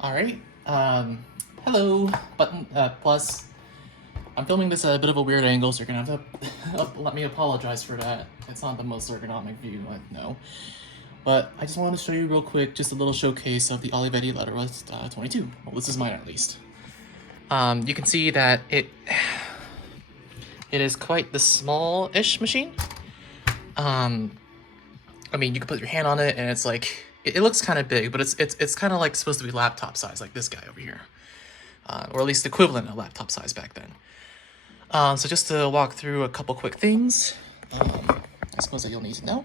All right. Hello, button plus. I'm filming this at a bit of a weird angle, so you're gonna have to let me apologize for that. It's not the most ergonomic view, I know. But I just wanted to show you real quick just a little showcase of the Olivetti Lettera 22. Well, this is mine at least. You can see that it is quite the small-ish machine. I mean, you can put your hand on it, and it's like it looks kind of big, but it's kind of like supposed to be laptop size, like this guy over here, or at least equivalent of laptop size back then. So just to walk through a couple quick things, I suppose that you'll need to know.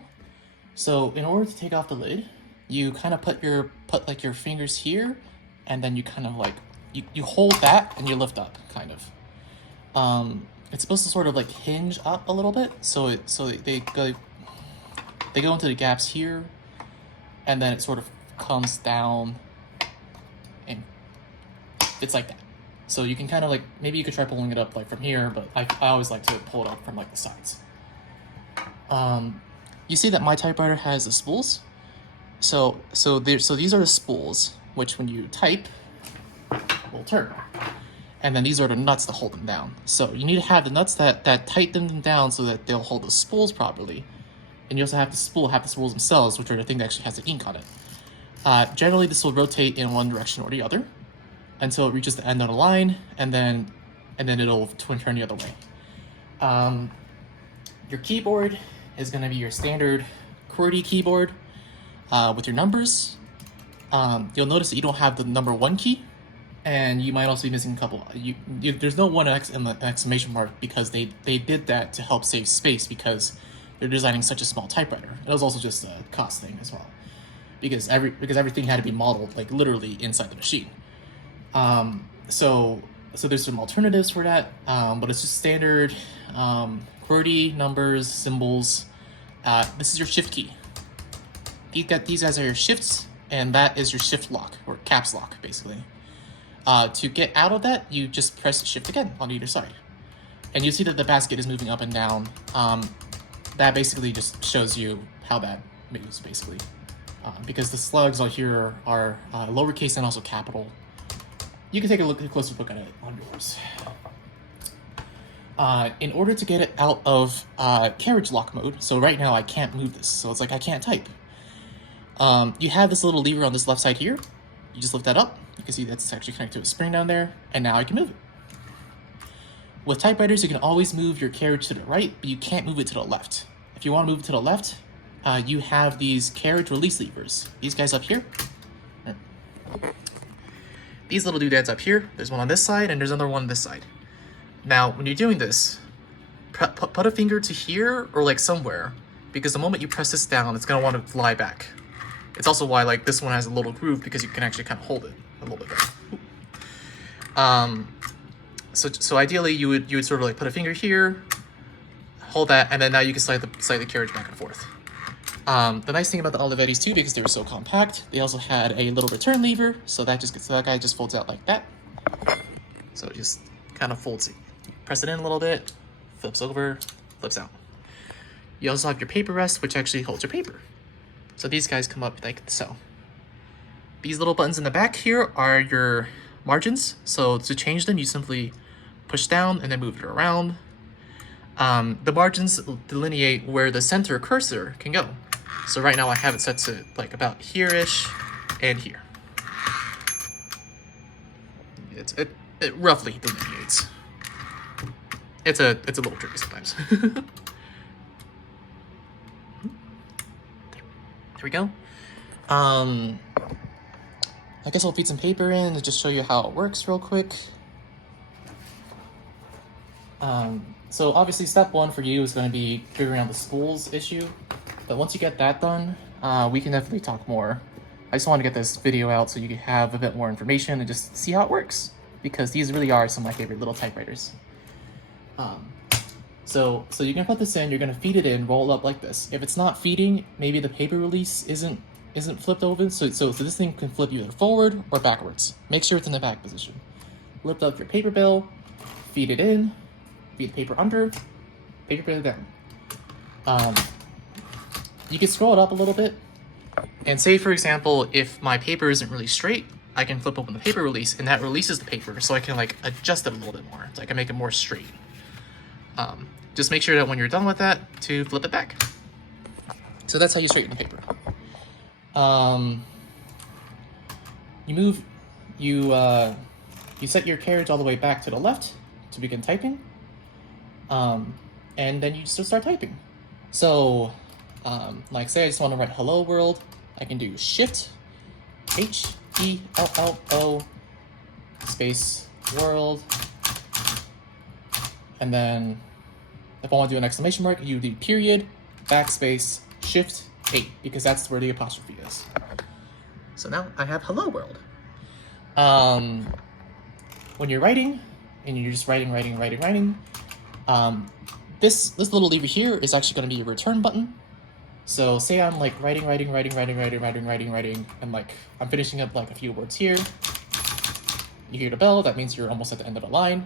So in order to take off the lid, you kind of put like your fingers here, and then you kind of like you hold that and you lift up, kind of. It's supposed to sort of like hinge up a little bit, so they go into the gaps here, and then it sort of comes down and it's like that. So you can kind of like, maybe you could try pulling it up like from here, but I always like to pull it up from like the sides. You see that my typewriter has the spools. So these are the spools, which when you type, will turn. And then these are the nuts to hold them down. So you need to have the nuts that tighten them down so that they'll hold the spools properly. And you also have the spools themselves, which are the thing that actually has the ink on it. Generally, this will rotate in one direction or the other until it reaches the end of the line, and then it'll turn the other way. Your keyboard is going to be your standard QWERTY keyboard with your numbers. You'll notice that you don't have the number 1 key, and you might also be missing a couple. There's no 1X in the exclamation mark because they did that to help save space because they're designing such a small typewriter. It was also just a cost thing as well, because everything had to be modeled like literally inside the machine. So there's some alternatives for that, but it's just standard QWERTY numbers, symbols. This is your shift key. These guys are your shifts, and that is your shift lock or caps lock basically. To get out of that, you just press shift again on either side, and you see that the basket is moving up and down. That basically just shows you how that moves, basically. Because the slugs out here are lowercase and also capital. You can take a closer look at it on yours. In order to get it out of carriage lock mode, so right now I can't move this, so it's like I can't type. You have this little lever on this left side here. You just lift that up. You can see that's actually connected to a spring down there, and now I can move it. With typewriters, you can always move your carriage to the right, but you can't move it to the left. If you want to move it to the left, you have these carriage release levers. These guys up here. These little doodads up here. There's one on this side, and there's another one on this side. Now, when you're doing this, put a finger to here or like somewhere, because the moment you press this down, it's going to want to fly back. It's also why like this one has a little groove, because you can actually kind of hold it a little bit better. So ideally, you would sort of like put a finger here, hold that, and then now you can slide the carriage back and forth. The nice thing about the Olivettis too, because they were so compact, they also had a little return lever, so that guy just folds out like that. So it just kind of folds it. Press it in a little bit, flips over, flips out. You also have your paper rest, which actually holds your paper. So these guys come up like so. These little buttons in the back here are your margins. So to change them, you simply push down and then move it around. The margins delineate where the center cursor can go. So right now I have it set to like about here-ish and here. It roughly delineates. It's a little tricky sometimes. There we go. I guess I'll feed some paper in and just show you how it works real quick. So obviously step 1 for you is going to be figuring out the spools issue. But once you get that done, we can definitely talk more. I just want to get this video out so you can have a bit more information and just see how it works, because these really are some of my favorite little typewriters. So you're going to put this in, you're going to feed it in, roll it up like this. If it's not feeding, maybe the paper release isn't flipped over, so this thing can flip either forward or backwards. Make sure it's in the back position. Lift up your paper bill, feed it in, feed the paper under, paper bill down. You can scroll it up a little bit, and say for example, if my paper isn't really straight, I can flip open the paper release, and that releases the paper, so I can like adjust it a little bit more, so I can make it more straight. Just make sure that when you're done with that, to flip it back. So that's how you straighten the paper. You set your carriage all the way back to the left to begin typing, and then you just start typing. So, like say I just want to write hello world, I can do Shift HELLO space world, and then if I want to do an exclamation mark, you do period, backspace, Shift 8, because that's where the apostrophe is. So now I have hello world. When you're writing, and you're just writing, this little lever here is actually going to be a return button. So say I'm like writing, and like I'm finishing up like a few words here. You hear the bell, that means you're almost at the end of the line.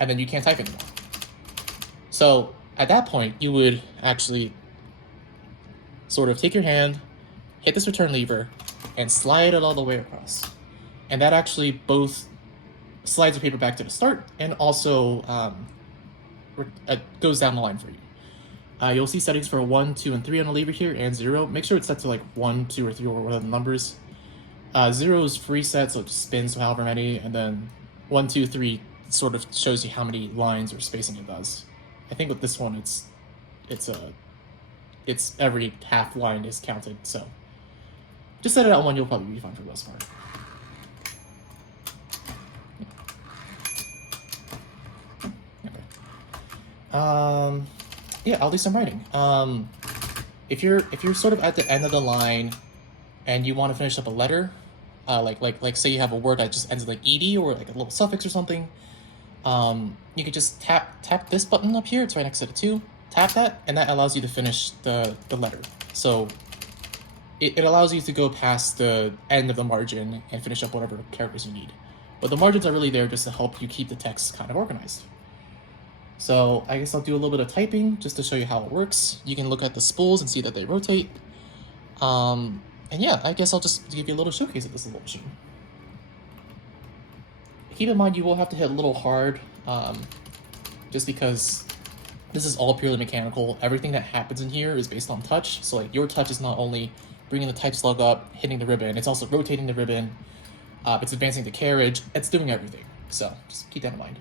And then you can't type anymore. So at that point, you would actually sort of take your hand, hit this return lever, and slide it all the way across. And that actually both slides the paper back to the start and also goes down the line for you. You'll see settings for 1, 2, and 3 on the lever here, and 0. Make sure it's set to like 1, 2, or 3, or one of the numbers. 0 is free set, so it just spins however many, and then 1, 2, 3 sort of shows you how many lines or spacing it does. I think with this one, it's every half line is counted, so just set it at 1, you'll probably be fine for the most part. Okay. Yeah, I'll do some writing. If you're sort of at the end of the line and you want to finish up a letter, like say you have a word that just ends in like ed or like a little suffix or something, you can just tap this button up here. It's right next to the 2. Tap that, and that allows you to finish the letter. So it allows you to go past the end of the margin and finish up whatever characters you need. But the margins are really there just to help you keep the text kind of organized. So I guess I'll do a little bit of typing just to show you how it works. You can look at the spools and see that they rotate. And yeah, I guess I'll just give you a little showcase of this little machine. Keep in mind you will have to hit a little hard, just because this is all purely mechanical. Everything that happens in here is based on touch. So like your touch is not only bringing the type slug up, hitting the ribbon, it's also rotating the ribbon, it's advancing the carriage, it's doing everything. So just keep that in mind.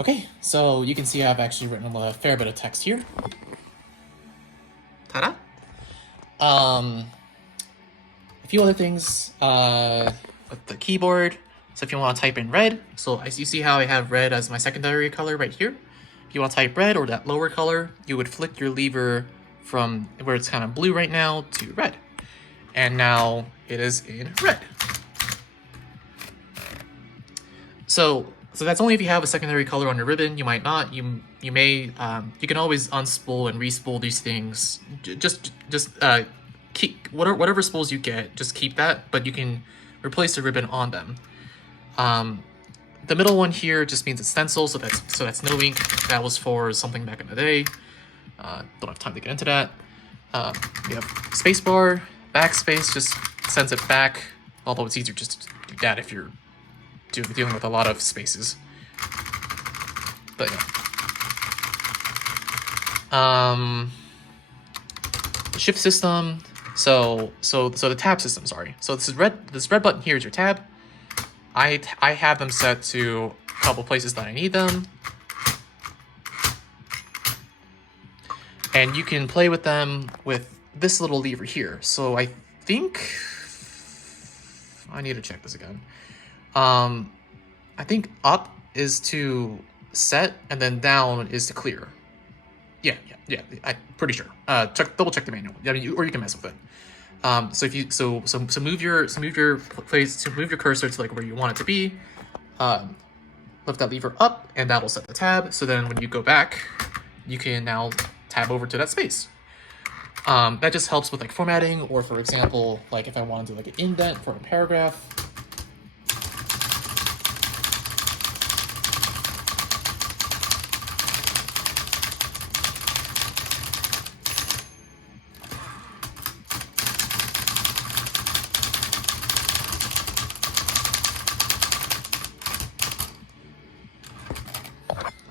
Okay, so you can see I've actually written a fair bit of text here. Tada! A few other things with the keyboard. So if you want to type in red, so as you see how I have red as my secondary color right here. If you want to type red or that lower color, you would flick your lever from where it's kind of blue right now to red. And now it is in red. So that's only if you have a secondary color on your ribbon. You might not. You may. You can always unspool and respool these things. Just keep whatever spools you get. Just keep that, but you can replace the ribbon on them. The middle one here just means it's stencil, so that's no ink. That was for something back in the day. Don't have time to get into that. We have spacebar, backspace just sends it back. Although it's easier just to do that if you're dealing with a lot of spaces. But yeah. Shift system. So the tab system. Sorry. So this red button here is your tab. I have them set to a couple places that I need them. And you can play with them with this little lever here. So I think I need to check this again. I think up is to set and then down is to clear. Yeah, I'm pretty sure. Double check the manual. I mean, or you can mess with it. So if you move your cursor to like where you want it to be. Lift that lever up and that'll set the tab. So then when you go back, you can now tab over to that space. That just helps with like formatting, or for example, like if I want to do like an indent for a paragraph.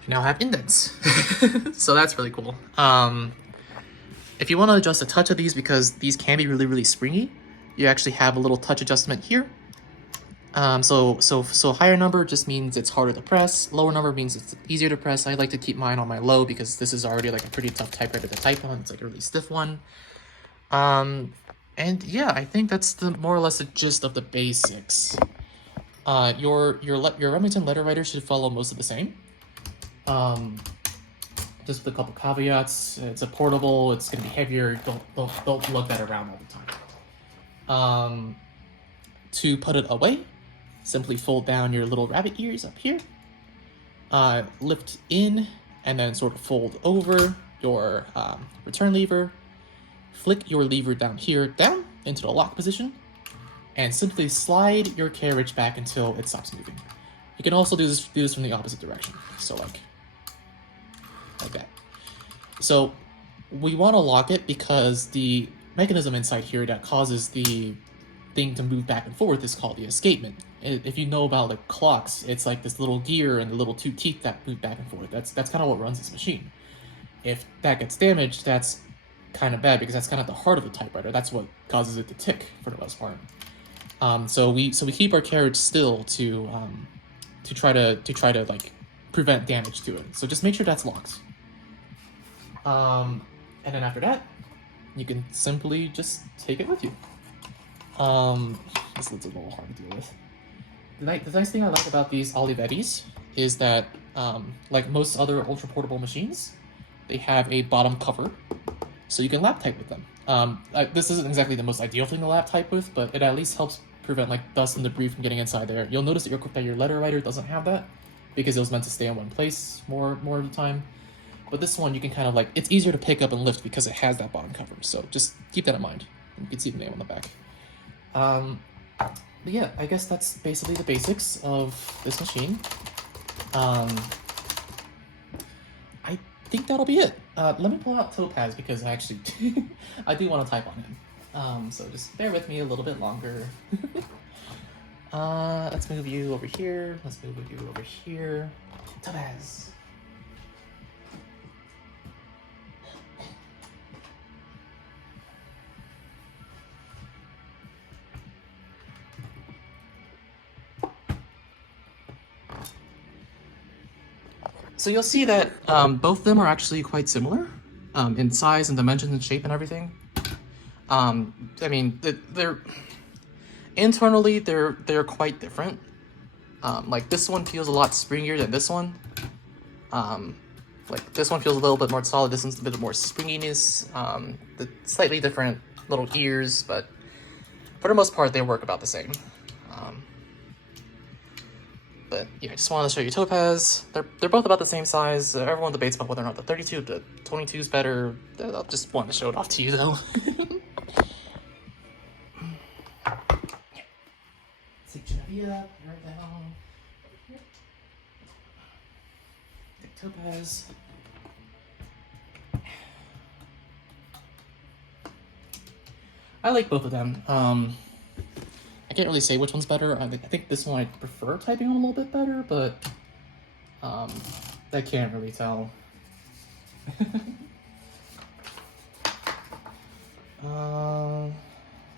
Now have indents. So that's really cool. If you want to adjust a touch of these, because these can be really, really springy, you actually have a little touch adjustment here. So higher number just means it's harder to press. Lower number means it's easier to press. I like to keep mine on my low because this is already like a pretty tough typewriter to type on. It's like a really stiff one. And yeah, I think that's the more or less the gist of the basics. Your Remington letter writer should follow most of the same. Just with a couple caveats. It's a portable. It's gonna be heavier. Don't lug that around all the time. To put it away, simply fold down your little rabbit ears up here. Lift in and then sort of fold over your return lever. Flick your lever down here, down into the lock position, and simply slide your carriage back until it stops moving. You can also do this from the opposite direction. So like that. So we want to lock it because the mechanism inside here that causes the thing to move back and forth is called the escapement. If you know about like clocks, it's like this little gear and the little two teeth that move back and forth. That's kind of what runs this machine. If that gets damaged, that's kind of bad because that's kind of the heart of the typewriter. That's what causes it to tick for the most part. So we keep our carriage still to try to like prevent damage to it. So just make sure that's locked. And then after that, you can simply just take it with you. This looks a little hard to deal with. The nice thing I like about these Olivettis is that, like most other ultra-portable machines, they have a bottom cover, so you can lap type with them. This isn't exactly the most ideal thing to lap type with, but it at least helps prevent like dust and debris from getting inside there. You'll notice that your letter writer doesn't have that, because it was meant to stay in one place more of the time. But this one, you can kind of like, it's easier to pick up and lift because it has that bottom cover, so just keep that in mind. You can see the name on the back. But yeah, I guess that's basically the basics of this machine. I think that'll be it. Let me pull out Topaz because I actually I do want to type on him. So just bear with me a little bit longer. Let's move you over here. Let's move you over here. Topaz. So you'll see that both of them are actually quite similar in size and dimensions and shape and everything. I mean, they're internally they're quite different. Like this one feels a lot springier than this one. Like this one feels a little bit more solid. This one's a bit more springiness. The slightly different little ears, but for the most part, they work about the same. But yeah, I just wanted to show you Topaz. They're both about the same size. Everyone debates about whether or not the 32 to 22 is better. I just wanted to show it off to you though. Take Genevieve, put her down. Take Topaz. I like both of them. I can't really say which one's better. I think this one I prefer typing on a little bit better, but I can't really tell.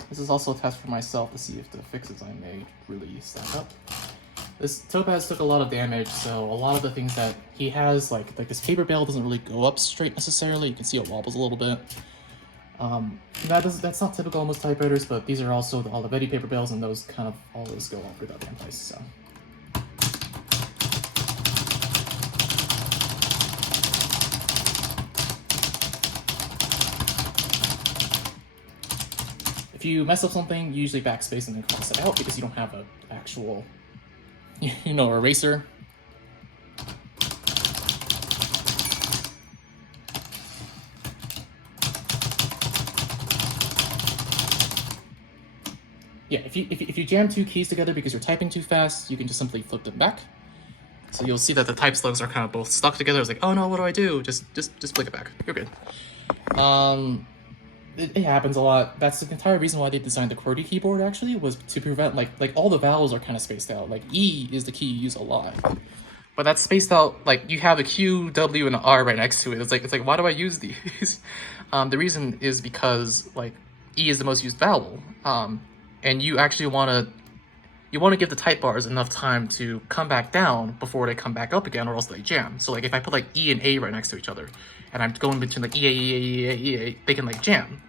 This is also a test for myself to see if the fixes I made really stack up. This Topaz took a lot of damage, so a lot of the things that he has, like this paper bale doesn't really go up straight necessarily. You can see it wobbles a little bit. That's not typical on most typewriters, but these are also the Olivetti paper bales, and those kind of always go off without damn place, so. If you mess up something, you usually backspace and then cross it out because you don't have an actual, eraser. Yeah, if you jam two keys together because you're typing too fast, you can just simply flip them back. So you'll see that the type slugs are kind of both stuck together. It's like, oh no, what do I do? Just flick it back. You're good. It happens a lot. That's the entire reason why they designed the QWERTY keyboard, actually, was to prevent, like all the vowels are kind of spaced out. Like E is the key you use a lot. But that's spaced out, like you have a Q, W, and an R right next to it. It's like why do I use these? The reason is because like E is the most used vowel. And you actually want to give the type bars enough time to come back down before they come back up again, or else they jam. So like if I put like E and A right next to each other, and I'm going between like E, they can like jam.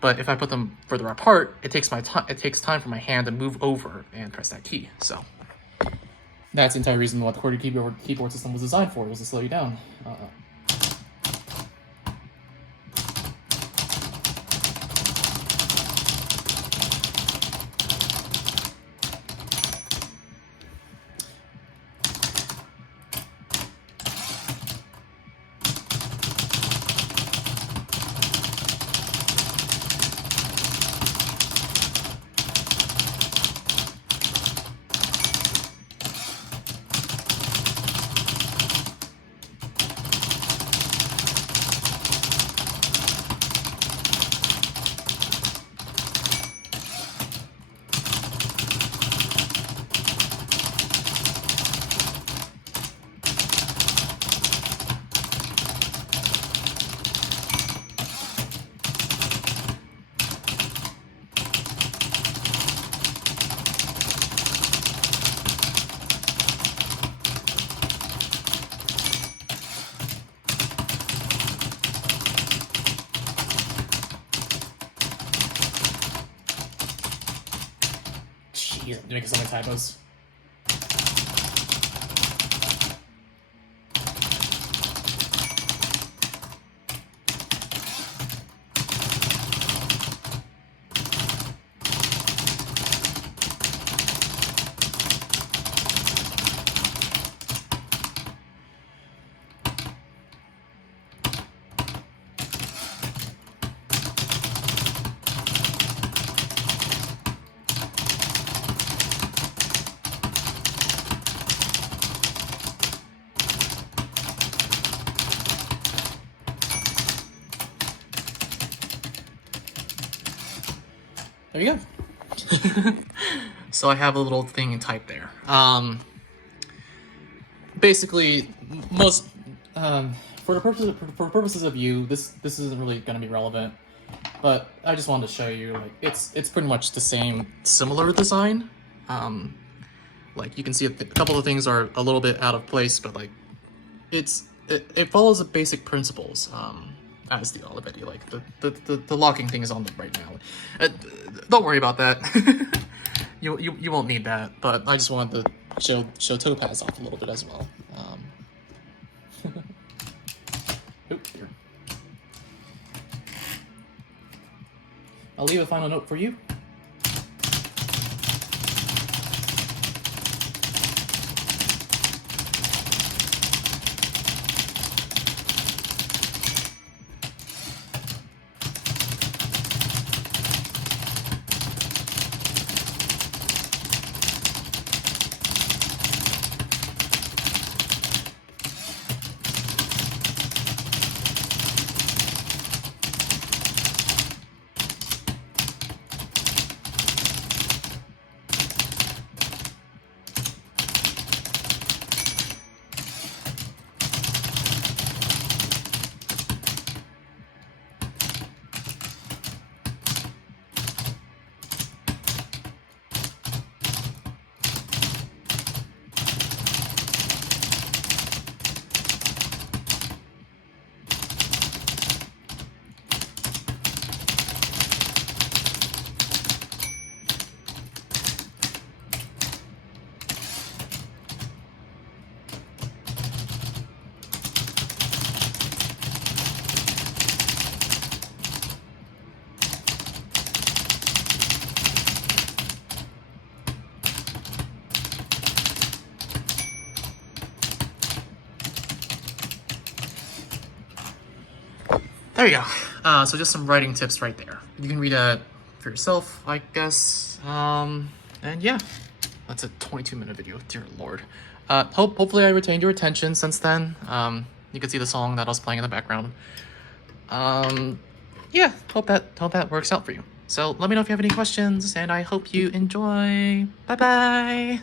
But if I put them further apart, it takes time for my hand to move over and press that key. So that's the entire reason why the QWERTY keyboard system was designed for, was to slow you down. Jeez, I'm making so many typos. There you go. So I have a little thing in type there. Basically, most for purposes of you, this isn't really going to be relevant. But I just wanted to show you, like it's pretty much the same, similar design. Like you can see a couple of things are a little bit out of place, but like it follows the basic principles as the Olivetti. Like the locking thing is on them right now. Don't worry about that. you won't need that. But I just wanted to show Topaz off a little bit as well. Here. I'll leave a final note for you. There you go. So just some writing tips right there. You can read it for yourself, I guess. And yeah, that's a 22-minute video. Dear Lord. Hopefully I retained your attention since then. You can see the song that I was playing in the background. Yeah, hope that works out for you. So let me know if you have any questions, and I hope you enjoy. Bye bye.